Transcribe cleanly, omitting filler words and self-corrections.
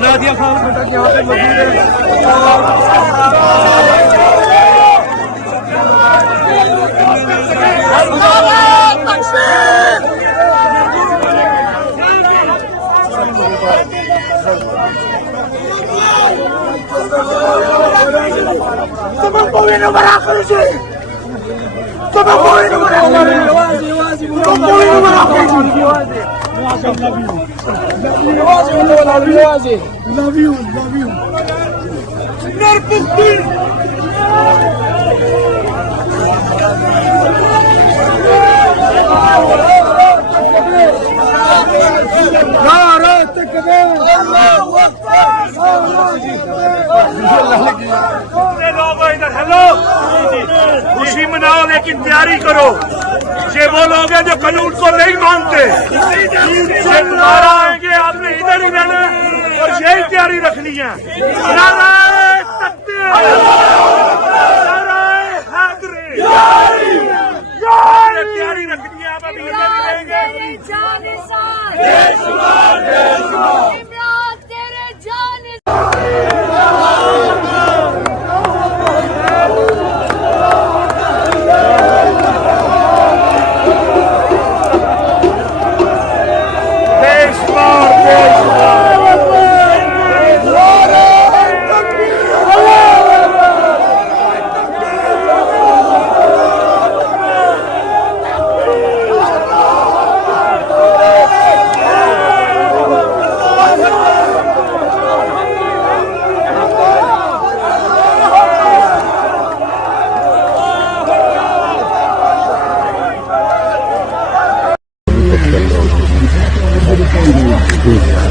नादिया खान खटक यहाँ पे मौजूद है। खुशी मनाओ लेकिन तैयारी करो। ये वो लोग हैं जो कानून को नहीं मानते। ये दोबारा आएंगे, आपने इधर ही रहना और यही तैयारी रखनी है। नाराए तकबीर, नाराए हैदरी, तैयारी रखनी है। आप अभी इधर रहेंगे। Good.